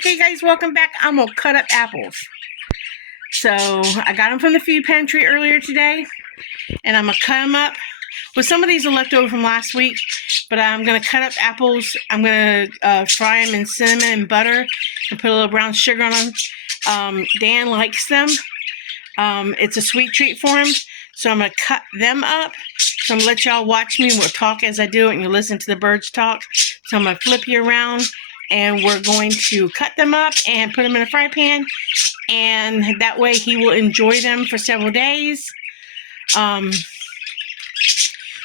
Okay, guys, welcome back. I'm gonna cut up apples. So I got them from the food pantry earlier today, and I'm gonna cut them up. Well, some of these are left over from last week, but I'm gonna cut up apples. I'm gonna fry them in cinnamon and butter, and put a little brown sugar on them. Dan likes them. It's a sweet treat for him, so I'm gonna cut them up. So I'm gonna let y'all watch me. We'll talk as I do it, and you'll listen to the birds talk. So I'm gonna flip you around, and we're going to cut them up and put them in a fry pan, and that way he will enjoy them for several days.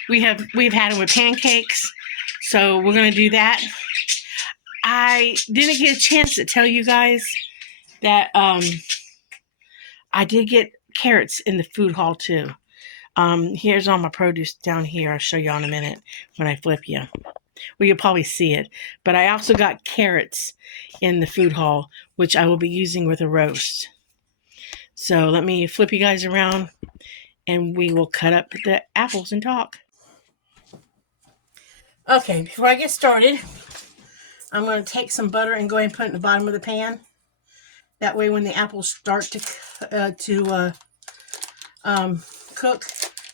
We've had them with pancakes, so we're gonna do that. I didn't get a chance to tell you guys that I did get carrots in the food hall too. Here's all my produce down here. I'll show you in a minute when I flip you. Well, you'll probably see it. But I also got carrots in the food hall, which I will be using with a roast. So let me flip you guys around, and we will cut up the apples and talk. Okay, before I get started, I'm going to take some butter and go ahead and put it in the bottom of the pan. That way when the apples start to cook,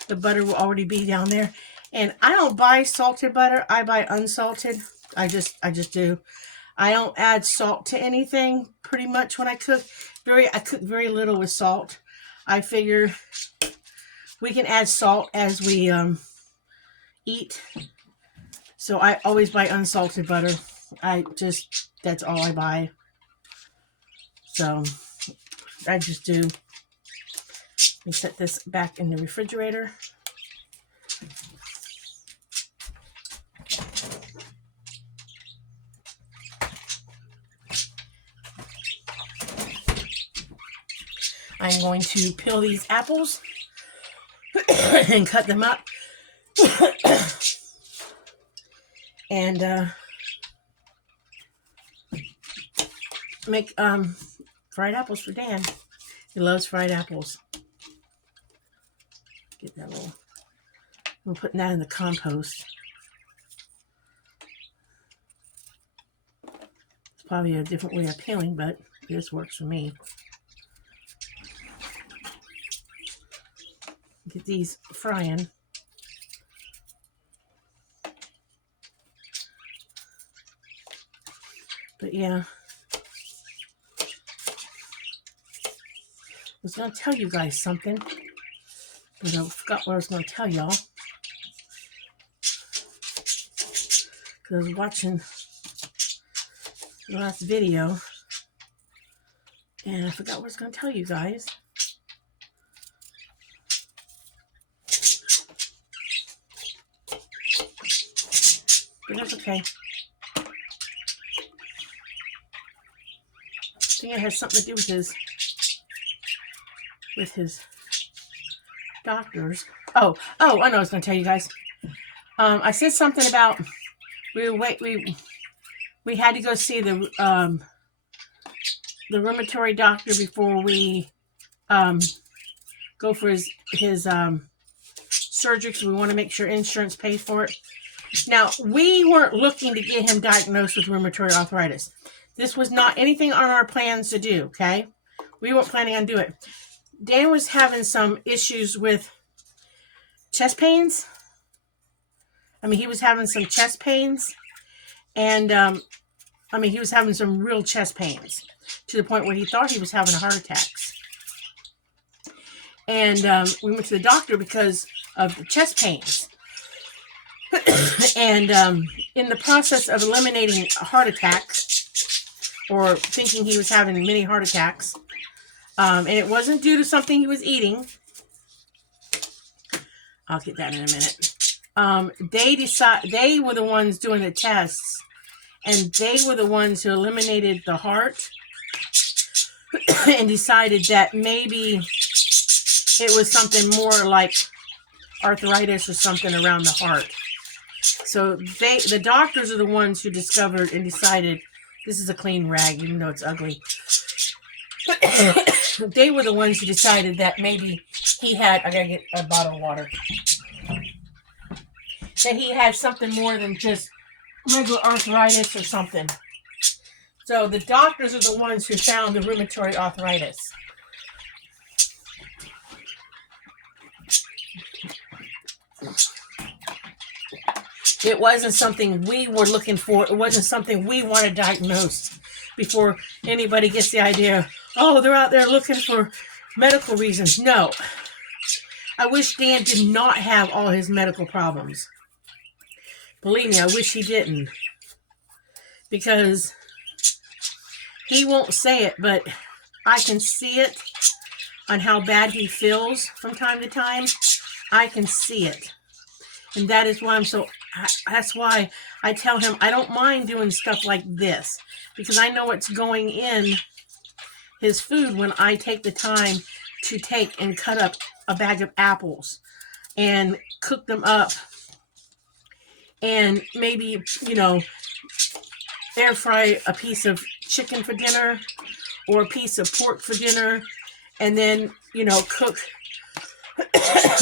the butter will already be down there. And I don't buy salted butter. I buy unsalted. I just do. I don't add salt to anything pretty much when I cook. I cook very little with salt. I figure we can add salt as we eat. So I always buy unsalted butter. That's all I buy. So I just do. Let me set this back in the refrigerator. I'm going to peel these apples and cut them up and make fried apples for Dan. He loves fried apples. Get that little. I'm putting that in the compost. It's probably a different way of peeling, but this works for me. Get these frying. But yeah, I was going to tell you guys something, but I forgot what I was going to tell y'all. Because I was watching the last video, and I forgot what I was going to tell you guys. But that's okay. I think it has something to do with his doctors. Oh, I know what I was going to tell you guys. I said something about we had to go see the rheumatoid doctor before we go for his surgery, because we want to make sure insurance pays for it. Now, we weren't looking to get him diagnosed with rheumatoid arthritis. This was not anything on our plans to do, okay? We weren't planning on doing it. Dan was having some issues with chest pains. He was having some chest pains. And, he was having some real chest pains to the point where he thought he was having a heart attack. And we went to the doctor because of the chest pains. And in the process of eliminating a heart attack, or thinking he was having many heart attacks, and it wasn't due to something he was eating. I'll get that in a minute. They were the ones doing the tests, and they were the ones who eliminated the heart and decided that maybe it was something more like arthritis or something around the heart. So the doctors are the ones who discovered and decided, this is a clean rag, even though it's ugly. They were the ones who decided that maybe he had, I gotta get a bottle of water, that he had something more than just regular arthritis or something. So the doctors are the ones who found the rheumatoid arthritis. It wasn't something we were looking for. It wasn't something we want to diagnose before anybody gets the idea, oh, they're out there looking for medical reasons. No. I wish Dan did not have all his medical problems. Believe me, I wish he didn't. Because he won't say it, but I can see it on how bad he feels from time to time. I can see it. And that is why that's why I tell him I don't mind doing stuff like this. Because I know what's going in his food when I take the time to take and cut up a bag of apples and cook them up. And maybe, air fry a piece of chicken for dinner or a piece of pork for dinner. And then, cook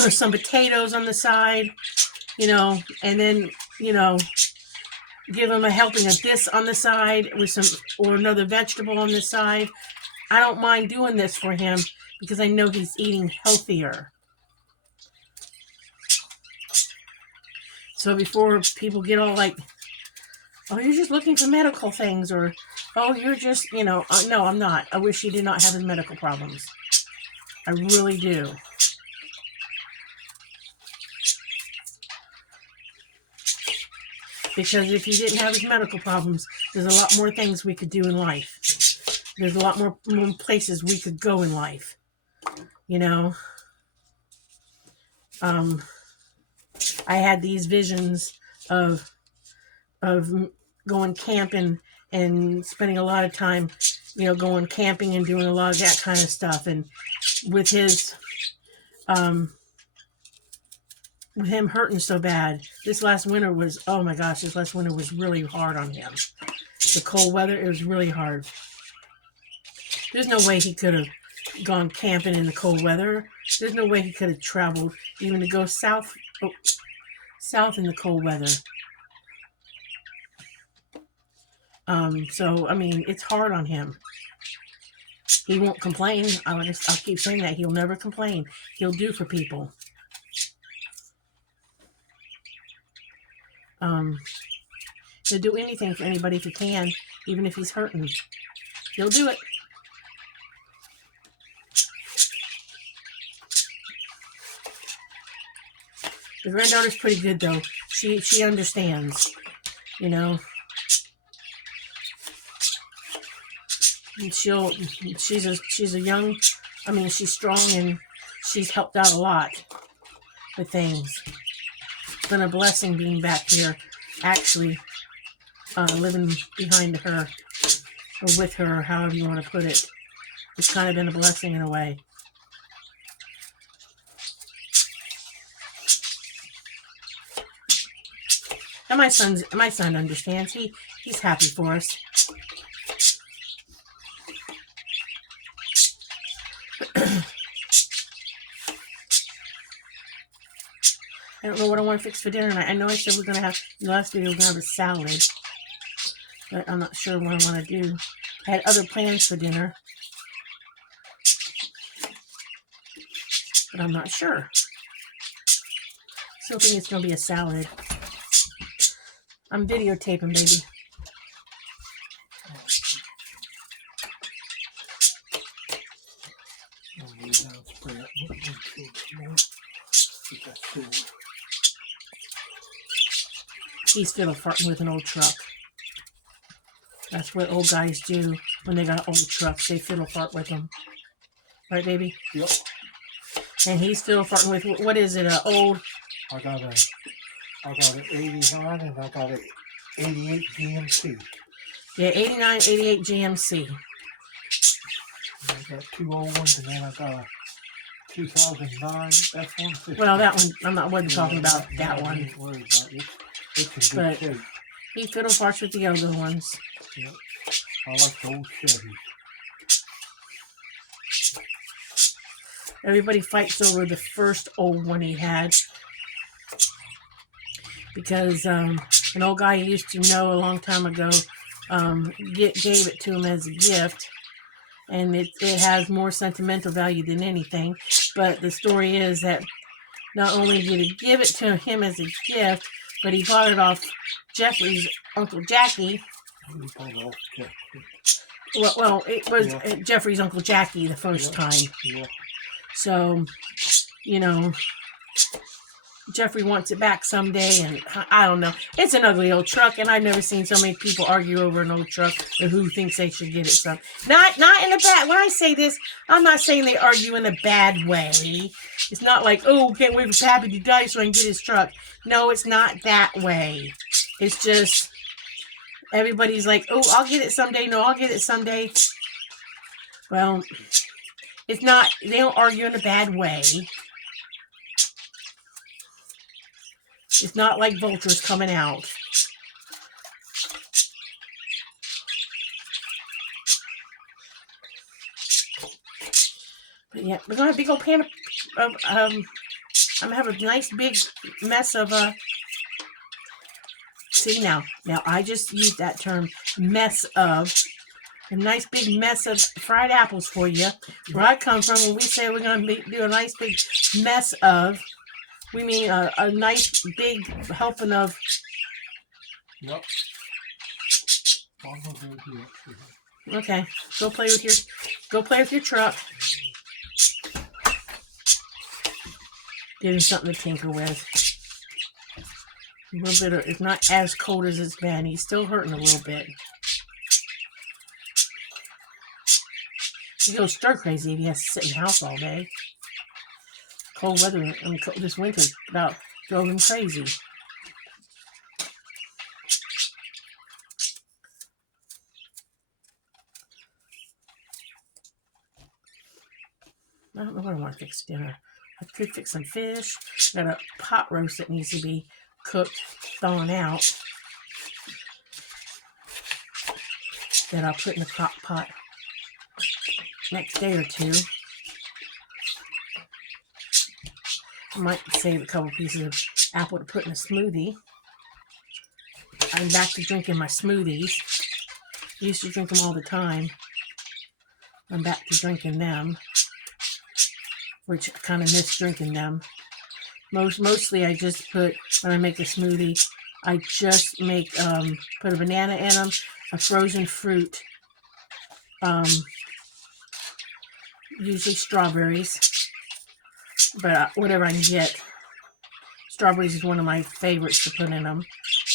some potatoes on the side. And then, give him a helping of this on the side with or another vegetable on the side. I don't mind doing this for him because I know he's eating healthier. So before people get all like, oh, you're just looking for medical things, or, oh, you're just, no, I'm not. I wish he did not have his medical problems. I really do. Because if he didn't have his medical problems, there's a lot more things we could do in life. There's a lot more places we could go in life. I had these visions of going camping and spending a lot of time, going camping and doing a lot of that kind of stuff. And with his, with him hurting so bad, this last winter was, oh my gosh, this last winter was really hard on him. The cold weather, it was really hard. There's no way he could have gone camping in the cold weather. There's no way he could have traveled even to go south in the cold weather. So, I mean, it's hard on him. He won't complain. I'll keep saying that. He'll never complain. He'll do for people. He'll do anything for anybody if he can, even if he's hurting. He'll do it. The granddaughter's pretty good though. She understands, And she's a young, she's strong and she's helped out a lot with things. It's been a blessing being back here, actually, living behind her, or with her, however you want to put it. It's kind of been a blessing in a way. And my son understands. He's happy for us. I don't know what I want to fix for dinner. I know I said we're going to have, in the last video, we're going to have a salad. But I'm not sure what I want to do. I had other plans for dinner. But I'm not sure. Still think it's going to be a salad. I'm videotaping, baby. He's fiddle farting with an old truck. That's what old guys do when they got old trucks. They fiddle fart with them. Right, baby? Yep. And he's fiddle farting with, what is it, an old... I got an 89 and I got an 88 GMC. Yeah, 89, 88 GMC. I got two old ones and then I got a 2009 F-150. Well, that one, I wasn't talking about that one. I ain't worried about it. It's in good But shape. he fiddle farts with the older ones. Yep. I like the old Chevys. Everybody fights over the first old one he had. Because an old guy he used to know a long time ago gave it to him as a gift, and it has more sentimental value than anything. But the story is that not only did he give it to him as a gift, but he bought it off Jeffrey's Uncle Jackie. Well, it was Jeffrey's Uncle Jackie the first time. Yeah. So, you know, Jeffrey wants it back someday, and I don't know. It's an ugly old truck, and I've never seen so many people argue over an old truck or who thinks they should get it some. Not in a bad. When I say this, I'm not saying they argue in a bad way. It's not like, oh, can't wait for Pappy to die so I can get his truck. No, it's not that way. It's just everybody's like, oh, I'll get it someday. No, I'll get it someday. Well, it's not. They don't argue in a bad way. It's not like vultures coming out. But yeah, we're gonna have a big old pan of I'm gonna have a nice big mess of see now I just used that term, mess of. A nice big mess of fried apples for you. Where I come from, when we say we're gonna do a nice big mess of, we mean a nice big helping of. Yep. Okay, go play with your truck. Give him something to tinker with. A little bit. It's not as cold as it's been. He's still hurting a little bit. He goes stir crazy if he has to sit in the house all day. Cold weather, this winter about drove him crazy. I don't know what I want to fix for dinner. I could fix some fish. Got a pot roast that needs to be cooked, thawing out, that I'll put in the crock pot next day or two. I might save a couple pieces of apple to put in a smoothie. I'm back to drinking my smoothies. I used to drink them all the time. I'm back to drinking them, which I kind of miss drinking them. Mostly I just put, when I make a smoothie, I just make, put a banana in them, a frozen fruit, usually strawberries, but whatever I can get. Strawberries is one of my favorites to put in them.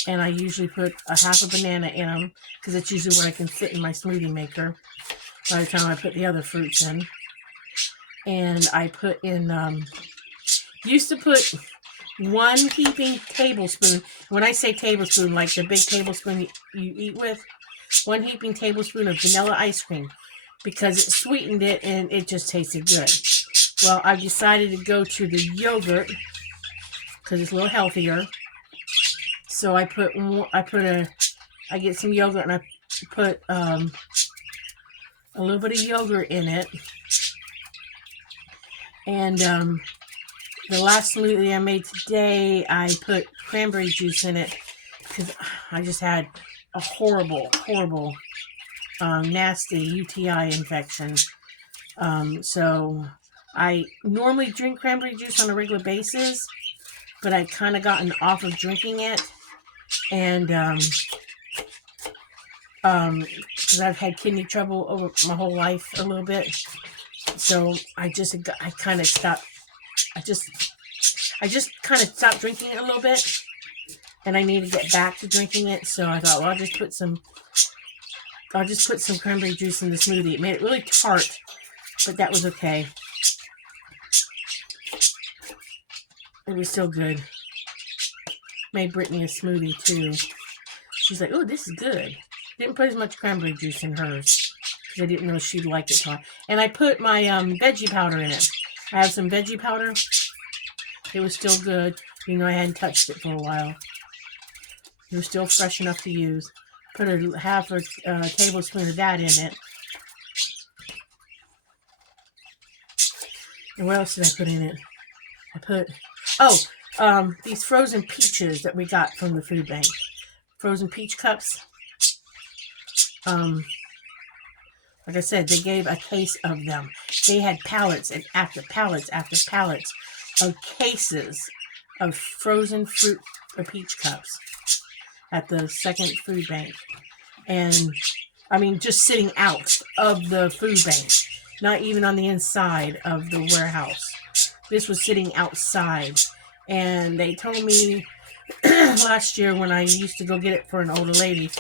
And I usually put a half a banana in them, because it's usually what I can fit in my smoothie maker by the time I put the other fruits in. And I put in, used to put 1 heaping tablespoon. When I say tablespoon, like the big tablespoon you eat with, 1 heaping tablespoon of vanilla ice cream, because it sweetened it and it just tasted good. Well, I decided to go to the yogurt because it's a little healthier. So I get some yogurt and I put a little bit of yogurt in it. And the last smoothie I made today, I put cranberry juice in it because I just had a horrible, nasty UTI infection. So I normally drink cranberry juice on a regular basis, but I've kind of gotten off of drinking it. And because I've had kidney trouble over my whole life a little bit. So I kind of stopped. I just kind of stopped drinking it a little bit, and I need to get back to drinking it. So I thought, well, I'll just put some cranberry juice in the smoothie. It made it really tart, but that was okay. It was still good. Made Brittany a smoothie too. She's like, "Oh, this is good." Didn't put as much cranberry juice in hers because I didn't know she'd like it. And I put my veggie powder in it. I have some veggie powder. It was still good. You know, I hadn't touched it for a while. It was still fresh enough to use. Put a half a tablespoon of that in it. And what else did I put in it? I put, these frozen peaches that we got from the food bank. Frozen peach cups. Like I said, they gave a case of them. They had pallets and after pallets after pallets of cases of frozen fruit or peach cups at the second food bank. And I mean, just sitting out of the food bank, not even on the inside of the warehouse. This was sitting outside. And they told me last year when I used to go get it for an older lady,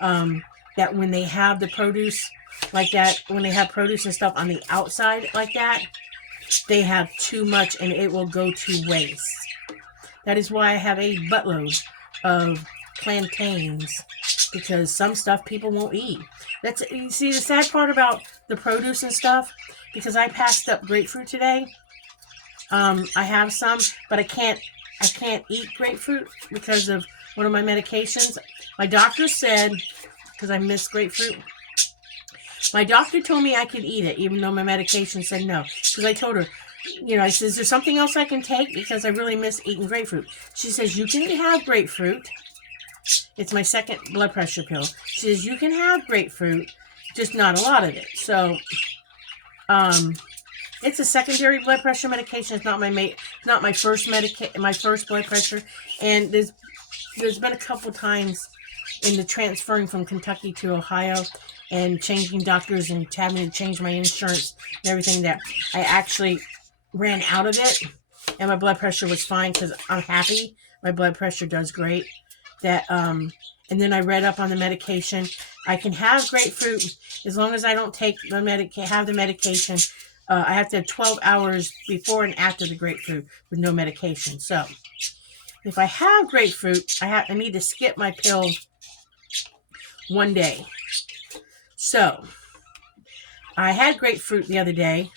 that when they have the produce like that, when they have produce and stuff on the outside like that, they have too much and it will go to waste. That is why I have a buttload of plantains, because some stuff people won't eat. That's, you see, the sad part about the produce and stuff, because I passed up grapefruit today. I have some, but I can't eat grapefruit because of one of my medications. My doctor said, because I miss grapefruit, my doctor told me I could eat it, even though my medication said no. Because I told her, I said, is there something else I can take? Because I really miss eating grapefruit. She says, you can have grapefruit. It's my second blood pressure pill. She says, you can have grapefruit, just not a lot of it. So, it's a secondary blood pressure medication. It's not my first my first blood pressure. And there's been a couple times in the transferring from Kentucky to Ohio and changing doctors and having to change my insurance and everything that I actually ran out of it, and my blood pressure was fine because I'm happy. My blood pressure does great. And then I read up on the medication. I can have grapefruit as long as I don't take the medication. I have to have 12 hours before and after the grapefruit with no medication. So if I have grapefruit, I need to skip my pill one day. So I had grapefruit the other day.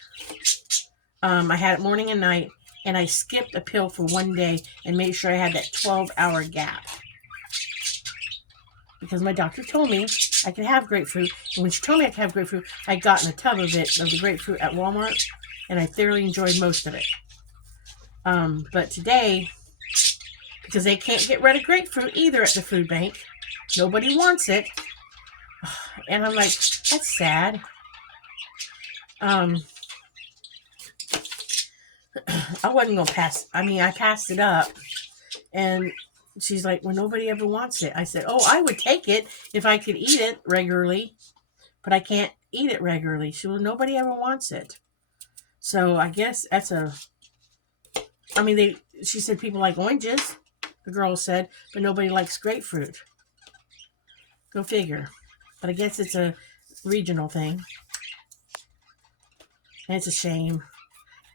I had it morning and night, and I skipped a pill for one day and made sure I had that 12-hour gap. Because my doctor told me I could have grapefruit. And when she told me I could have grapefruit, I got in a tub of the grapefruit at Walmart, and I thoroughly enjoyed most of it. But today, because they can't get rid of grapefruit either at the food bank, nobody wants it. And I'm like, that's sad. I wasn't going to pass. I passed it up. And she's like, well, nobody ever wants it. I said, oh, I would take it if I could eat it regularly. But I can't eat it regularly. She said, well, nobody ever wants it. So I guess that's she said people like oranges, the girl said, but nobody likes grapefruit. Go figure. But I guess it's a regional thing. And it's a shame.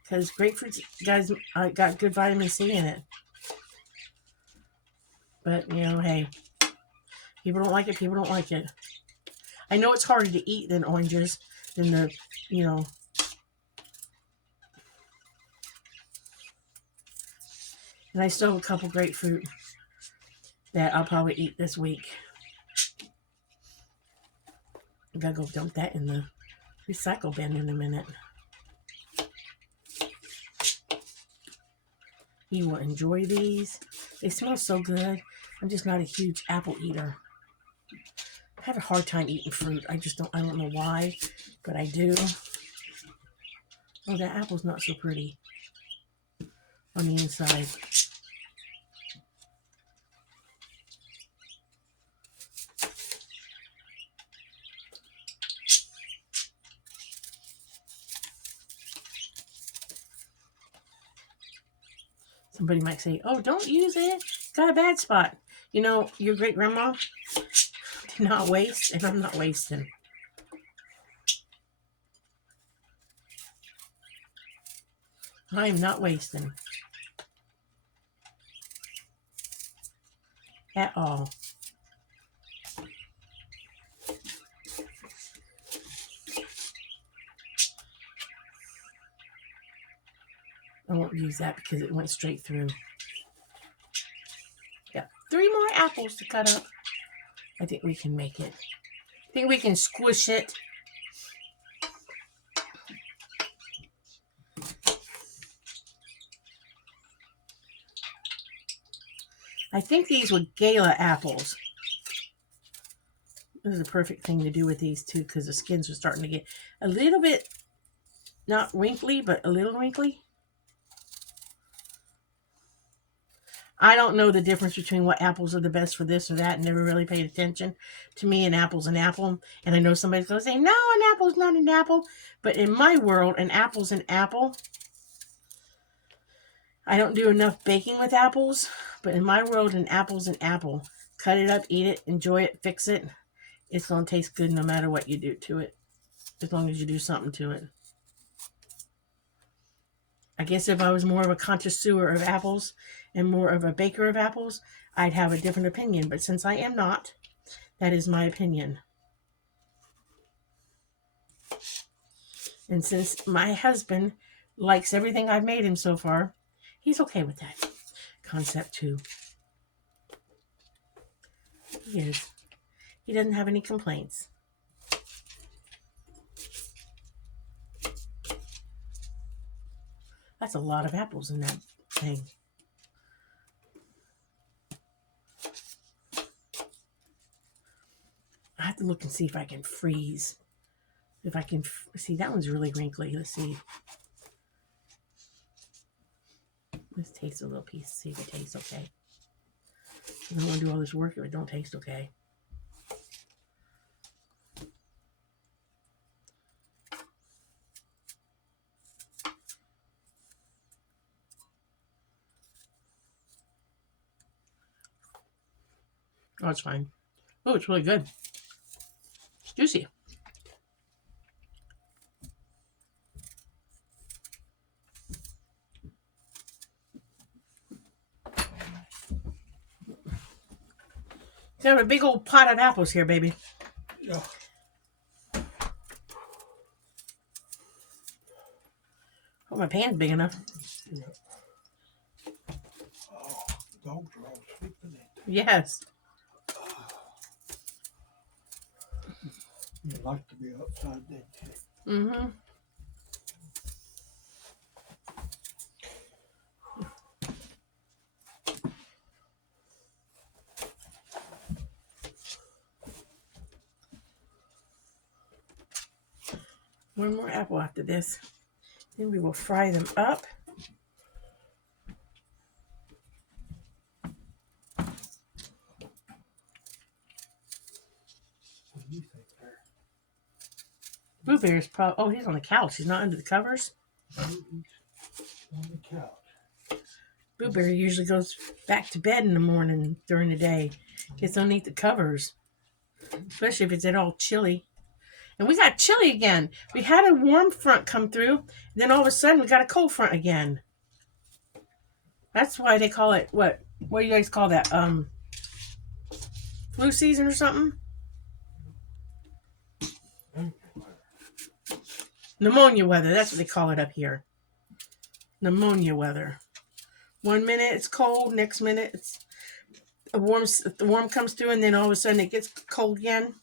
Because grapefruit, guys, got good vitamin C in it. But, hey. People don't like it, people don't like it. I know it's harder to eat than oranges, than the, And I still have a couple grapefruit that I'll probably eat this week. I gotta go dump that in the recycle bin in a minute. You will enjoy these. They smell so good. I'm just not a huge apple eater. I have a hard time eating fruit. I don't know why, but I do. Oh, that apple's not so pretty on the inside. Somebody might say, oh, don't use it. It's got a bad spot. Your great grandma did not waste, and I'm not wasting. I am not wasting. At all. I won't use that because it went straight through. Yeah, 3 more apples to cut up. I think we can make it. I think we can squish it. I think these were Gala apples. This is a perfect thing to do with these two because the skins are starting to get a little bit, not wrinkly, but a little wrinkly. I don't know the difference between what apples are the best for this or that. Never really paid attention. To me, an apple's an apple. And I know somebody's going to say, no, an apple's not an apple. But in my world, an apple's an apple. I don't do enough baking with apples. But in my world, an apple's an apple. Cut it up, eat it, enjoy it, fix it. It's going to taste good no matter what you do to it. As long as you do something to it. I guess if I was more of a connoisseur of apples and more of a baker of apples, I'd have a different opinion. But since I am not, that is my opinion. And since my husband likes everything I've made him so far, he's okay with that concept too. He is. He doesn't have any complaints. That's a lot of apples in that thing. I have to look and see if I can freeze. If I can see, that one's really wrinkly. Let's see. Let's taste a little piece. See if it tastes okay. I don't want to do all this work if it don't taste okay. Oh, it's fine. Oh, it's really good. It's juicy. Got a big old pot of apples here, baby. Yeah. Oh, my pan's big enough. Yeah. Oh, dogs are all sleeping in. Yes. You like to be outside that day. Mm-hmm. One more apple after this. Then we will fry them up. What do you think there? Boo Bear's probably, oh, he's on the couch. He's not under the covers. He's on the couch. Boo Bear usually goes back to bed in the morning during the day. Gets underneath the covers. Especially if it's at all chilly. And we got chilly again. We had a warm front come through. And then all of a sudden we got a cold front again. That's why they call it, what do you guys call that? Flu season or something? Pneumonia weather. That's what they call it up here. Pneumonia weather. 1 minute it's cold. Next minute it's the warm comes through. And then all of a sudden it gets cold again.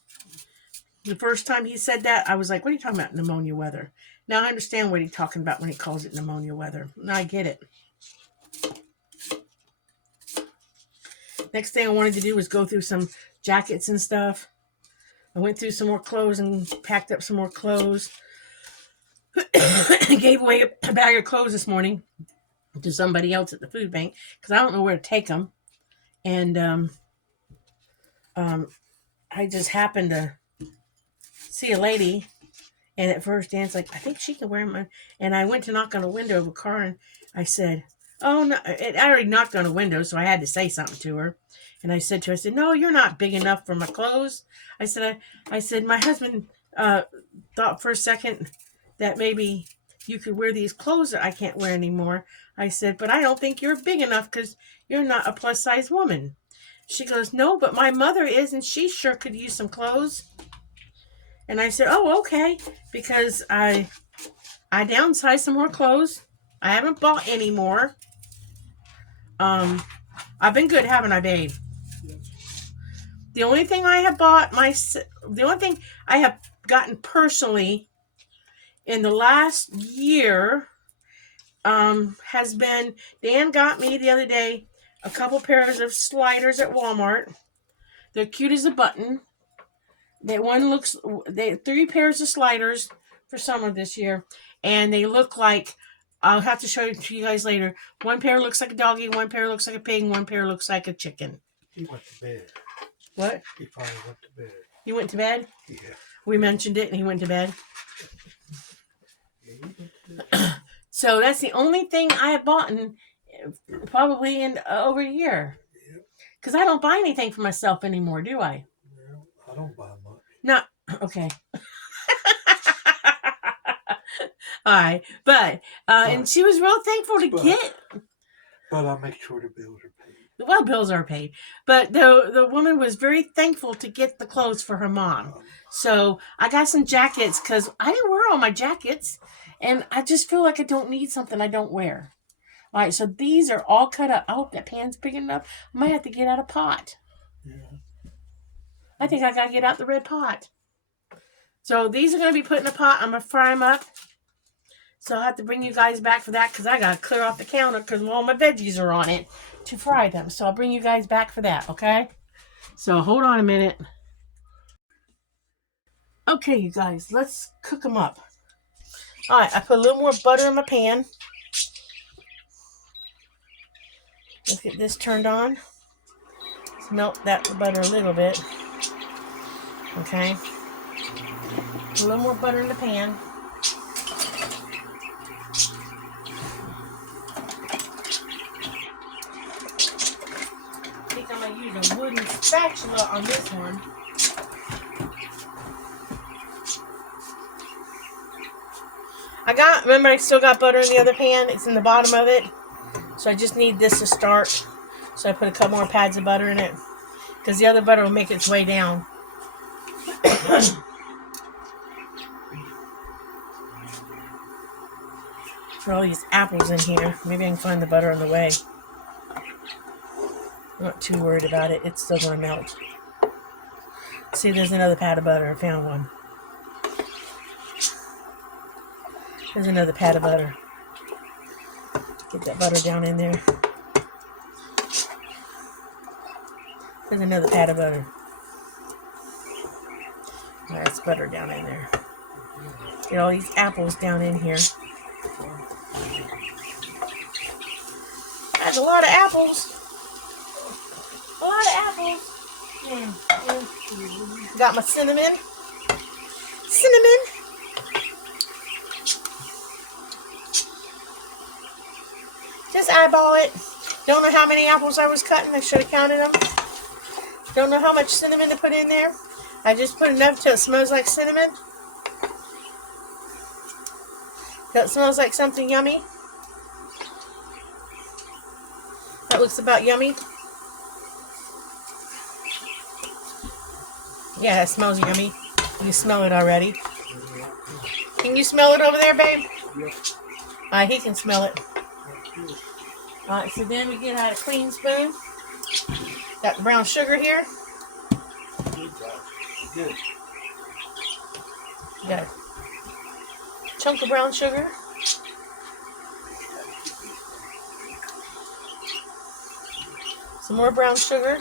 The first time he said that, I was like, what are you talking about, pneumonia weather? Now I understand what he's talking about when he calls it pneumonia weather. Now I get it. Next thing I wanted to do was go through some jackets and stuff. I went through some more clothes and packed up some more clothes. I gave away a bag of clothes this morning to somebody else at the food bank because I don't know where to take them. And I just happened to see a lady, and at first Dan's like, I think she can wear them. And I went to knock on a window of a car, and I said, oh, no. I already knocked on a window, so I had to say something to her. And I said to her, I said, no, you're not big enough for my clothes. I said, my husband thought for a second that maybe you could wear these clothes that I can't wear anymore. I said, but I don't think you're big enough because you're not a plus-size woman. She goes, no, but my mother is, and she sure could use some clothes. And I said, oh, okay, because I downsized some more clothes. I haven't bought any more. I've been good, haven't I, babe? Yes. The only thing I have gotten personally in the last year has been, Dan got me the other day a couple pairs of sliders at Walmart. They're cute as a button. That one looks. They 3 pairs of sliders for summer this year, and they look like. I'll have to show it to you guys later. One pair looks like a doggy. One pair looks like a pig. One pair looks like a chicken. He went to bed. What? He finally went to bed. He went to bed? Yeah. We mentioned it and he went to bed. Yeah, he went to bed. So that's the only thing I have bought probably in over a year. Because I don't buy anything for myself anymore, do I? No, I don't buy much. No. Okay. All right. But, and she was real thankful to get. But I make sure the bills are paid. Well, bills are paid. But the woman was very thankful to get the clothes for her mom. So I got some jackets because I didn't wear all my jackets. And I just feel like I don't need something I don't wear. All right, so these are all cut up. I hope that pan's big enough. I might have to get out a pot. Yeah. I think I got to get out the red pot. So these are going to be put in a pot. I'm going to fry them up. So I'll have to bring you guys back for that because I got to clear off the counter because all my veggies are on it to fry them. So I'll bring you guys back for that, okay? So hold on a minute. Okay, you guys, let's cook them up. All right, I put a little more butter in my pan. Let's get this turned on. Let's melt that butter a little bit. Okay. A little more butter in the pan. I think I'm going to use a wooden spatula on this one. Remember I still got butter in the other pan. It's in the bottom of it. So I just need this to start. So I put a couple more pads of butter in it. Because the other butter will make its way down. Put all these apples in here. Maybe I can find the butter on the way. I'm not too worried about it. It's still going to melt. See, there's another pad of butter. I found one. There's another pad of butter. Get that butter down in there. There's another pad of butter. That's butter down in there. Get all these apples down in here. That's a lot of apples. A lot of apples. Got my cinnamon. Cinnamon. Just eyeball it. Don't know how many apples I was cutting. I should have counted them. Don't know how much cinnamon to put in there. I just put enough till it smells like cinnamon. Till it smells like something yummy. That looks about yummy. Yeah, it smells yummy. You smell it already. Can you smell it over there, babe? Yes. He can smell it. Alright, so then we get out a clean spoon. Got the brown sugar here. Good. Got a chunk of brown sugar. Some more brown sugar.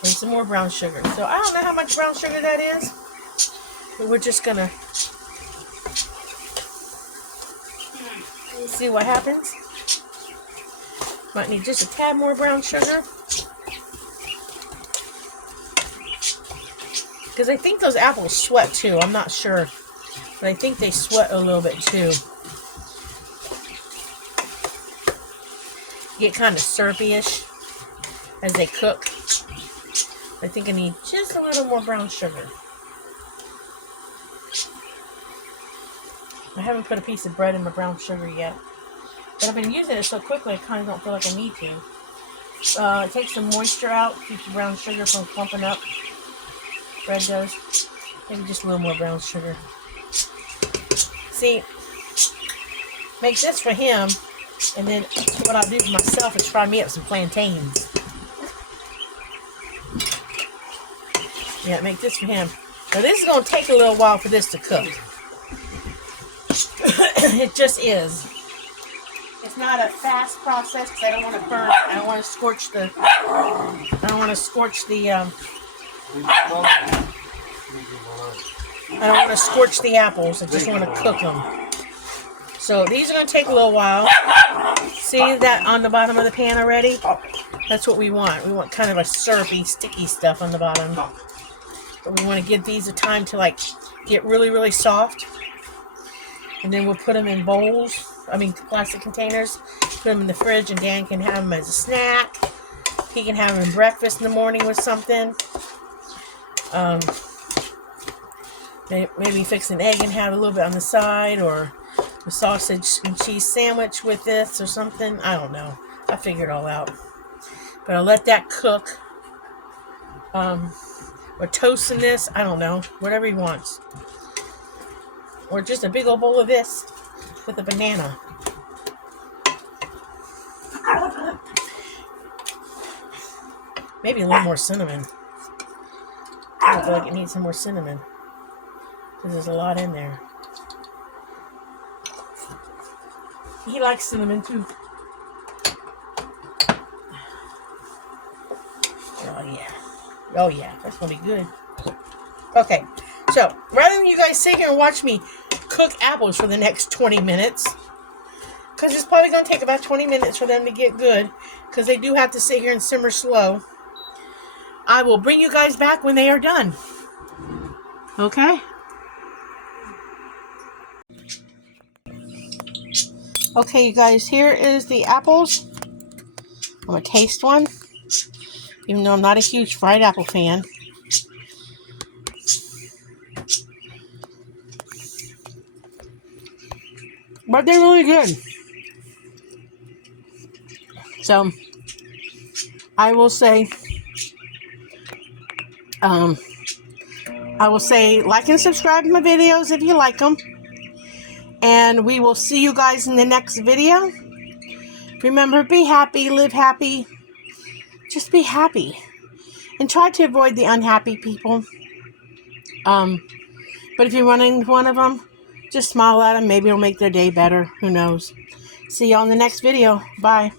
And some more brown sugar. So I don't know how much brown sugar that is. But we're just gonna see what happens. Might need just a tad more brown sugar. Because I think those apples sweat too. I'm not sure. But I think they sweat a little bit too. Get kind of syrupy-ish as they cook. I think I need just a little more brown sugar. I haven't put a piece of bread in my brown sugar yet. But I've been using it so quickly I kind of don't feel like I need to. It takes some moisture out, keeps the brown sugar from clumping up. Bread does. Maybe just a little more brown sugar. See, make this for him, and then what I'll do for myself is fry me up some plantains. Yeah, make this for him. Now this is going to take a little while for this to cook. It just is. it's not a fast process because I don't want to burn. I don't want to scorch the. I don't want to scorch the. I don't want to scorch the apples. I just want to cook them. So these are going to take a little while. See that on the bottom of the pan already? That's what we want. We want kind of a syrupy, sticky stuff on the bottom. But we want to give these a time to like get really, really soft. And then we'll put them in bowls. Plastic containers. Put them in the fridge, and Dan can have them as a snack. He can have them in breakfast in the morning with something. Maybe fix an egg and have a little bit on the side, or a sausage and cheese sandwich with this or something. I don't know. I figure it all out. But I'll let that cook. Or toasting this. I don't know. Whatever he wants. Or just a big old bowl of this with a banana. Maybe a little more cinnamon. I feel like it needs some more cinnamon. Because there's a lot in there. He likes cinnamon too. Oh yeah, that's gonna be good. Okay, so rather than you guys sit here and watch me cook apples for the next 20 minutes, because it's probably gonna take about 20 minutes for them to get good, because they do have to sit here and simmer slow, I will bring you guys back when they are done. Okay? Okay, you guys, here is the apples. I'm going to taste one, even though I'm not a huge fried apple fan. But they're really good. So, I will say, like and subscribe to my videos if you like them. And we will see you guys in the next video. Remember, be happy, live happy. Just be happy. And try to avoid the unhappy people. But if you're running into one of them, just smile at them. Maybe it'll make their day better. Who knows? See y'all in the next video. Bye.